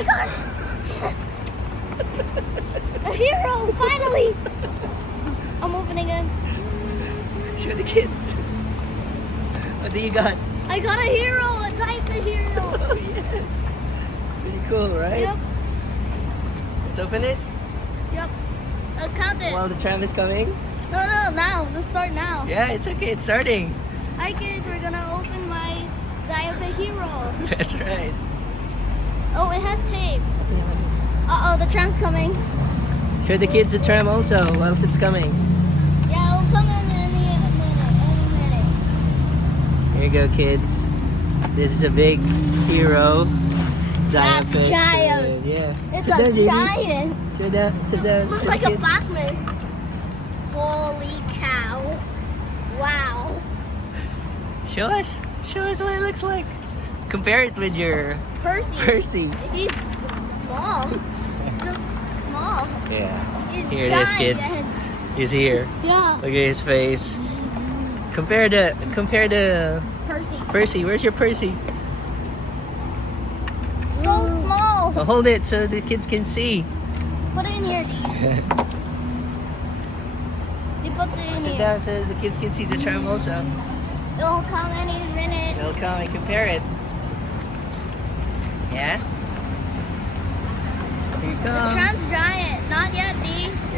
my gosh! A hero, finally! I'm opening it. Show the kids. What do you got? I got a hero, a Diapet Hero. Oh yes. Pretty cool, right? Yep, Let's open it yep. Count it. while the tram is coming. No, now. Let's start now. Yeah, it's okay. It's starting. Hi kids, we're gonna open my Diapet Hero. That's right. Oh, it has tape. Uh-oh, the tram's coming. Show the kids the tram also whilst it's coming. Yeah, it'll come in any minute. Here you go, kids. This is a big hero. That's Diapet giant. kid. Yeah. It's Sit a down, Jamie. giant. Sit down. Sit down. Looks Show like the a kids. Batman. Holy cow. Wow. Show us what it looks like. Compare it with your Percy. Percy. He's small. Just small. Yeah. He's Here it is, kids. giant. He's here. Yeah. Look at his face. Compare the Percy. Percy. Where's your Percy? So small. Oh, hold it so the kids can see. Put it in here. You put it in Sit here. down so the kids can see the tram also. It'll come any minute. They'll come and compare it. Yeah? Here it The comes. tram's giant. Not yet, D.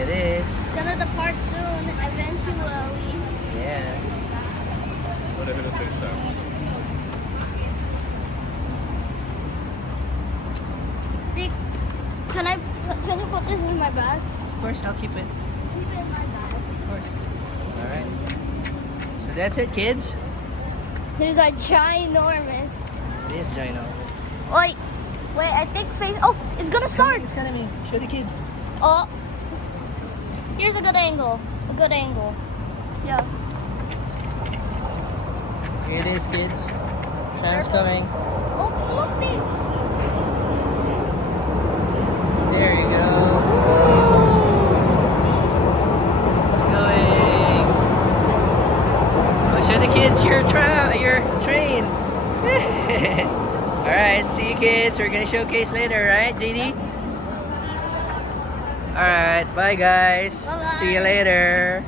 It is. It's gonna depart soon, eventually. Yeah. Whatever the fish are. D, can you put this in my bag? Of course, I'll keep it. Keep it in my bag. Of course. Alright. So that's it, kids. He's a ginormous. It is ginormous. Wait, I think face. Oh, it's gonna start. It's coming. Show the kids. Oh, here's a good angle. Yeah. Here it is, kids. Tram's Careful. coming. Oh, look, D. There you go. It's going. Oh, show the kids your train. Alright, see you kids. We're gonna showcase later, right, JD? Alright, bye guys. Bye-bye. See you later.